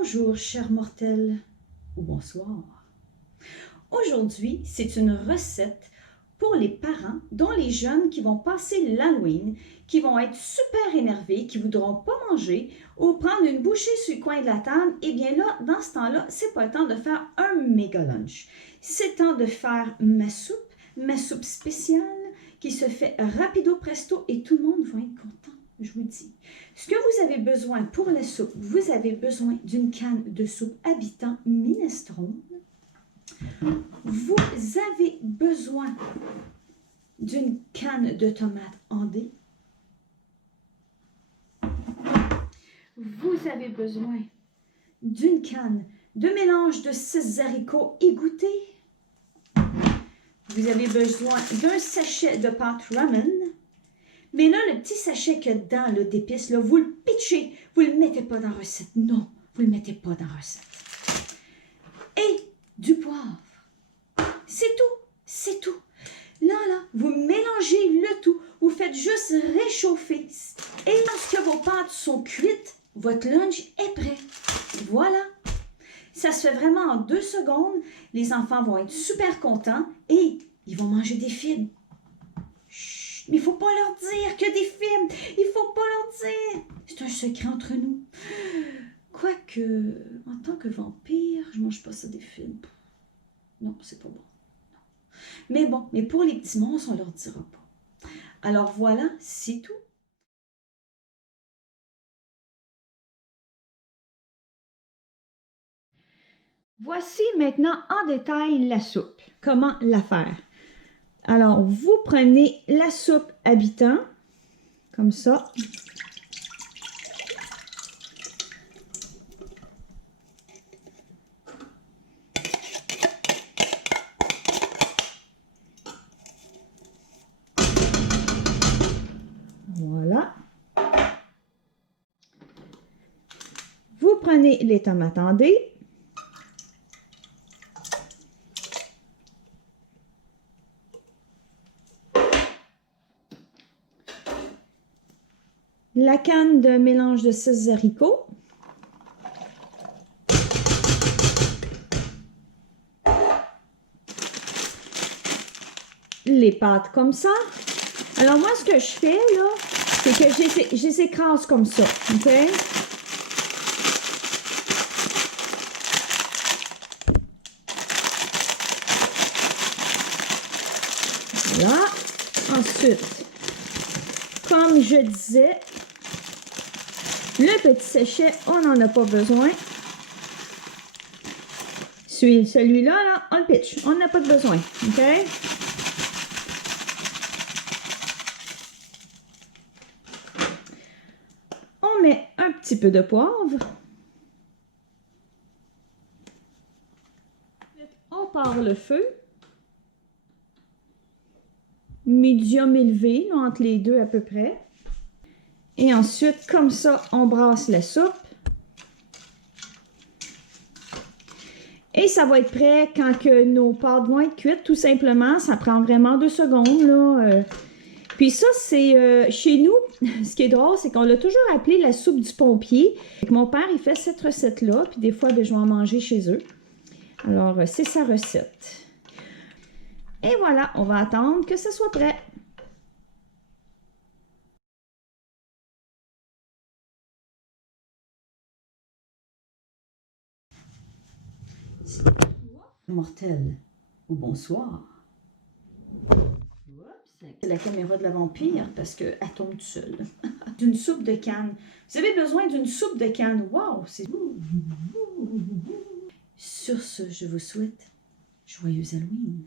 Bonjour, chers mortels, ou bonsoir. Aujourd'hui, c'est une recette pour les parents, dont les jeunes qui vont passer l'Halloween, qui vont être super énervés, qui ne voudront pas manger ou prendre une bouchée sur le coin de la table. Et bien là, dans ce temps-là, c'est pas le temps de faire un méga lunch. C'est temps de faire ma soupe spéciale qui se fait rapido presto et tout le monde va être content. Je vous dis. Ce que vous avez besoin pour la soupe, vous avez besoin d'une canne de soupe Habitant minestrone. Vous avez besoin d'une canne de tomates andées. Vous avez besoin d'une canne de mélange de 6 haricots égouttés. Vous avez besoin d'un sachet de pâte ramen. Mais là, le petit sachet qu'il y a dedans d'épices, vous le pitchez. Vous ne le mettez pas dans la recette. Non, vous ne le mettez pas dans la recette. Et du poivre. C'est tout. C'est tout. Là, vous mélangez le tout. Vous faites juste réchauffer. Et lorsque vos pâtes sont cuites, votre lunch est prêt. Voilà. Ça se fait vraiment en 2 secondes. Les enfants vont être super contents et ils vont manger des fibres. Mais il ne faut pas leur dire qu'il y a des fibres. Il ne faut pas leur dire. C'est un secret entre nous. Quoique, en tant que vampire, je ne mange pas ça des fibres. Non, c'est pas bon. Non. Mais bon, mais pour les petits monstres, on ne leur dira pas. Alors voilà, c'est tout. Voici maintenant en détail la soupe. Comment la faire? Alors, vous prenez la soupe Habitant, comme ça. Voilà. Vous prenez les tomates andées. La canne de mélange de 6 haricots. Les pâtes comme ça. Alors moi, ce que je fais, là, c'est que je les écrase comme ça, OK? Voilà. Ensuite, comme je disais, le petit sachet, on n'en a pas besoin. Celui-là, là, on le pitch. On n'a pas de besoin, OK? On met un petit peu de poivre. On part le feu. Médium élevé, entre les deux à peu près. Et ensuite, comme ça, on brasse la soupe. Et ça va être prêt quand que nos pâtes vont être cuites, tout simplement. Ça prend vraiment 2 secondes, là. Puis ça, c'est chez nous, ce qui est drôle, c'est qu'on l'a toujours appelé la soupe du pompier. Mon père, il fait cette recette-là, puis des fois, ben, je vais en manger chez eux. Alors, c'est sa recette. Et voilà, on va attendre que ça soit prêt. Mortel, ou bonsoir. C'est la caméra de la vampire parce qu'elle tombe toute seule. D'une soupe de canne. Vous avez besoin d'une soupe de canne. Wow! Sur ce, je vous souhaite joyeux Halloween.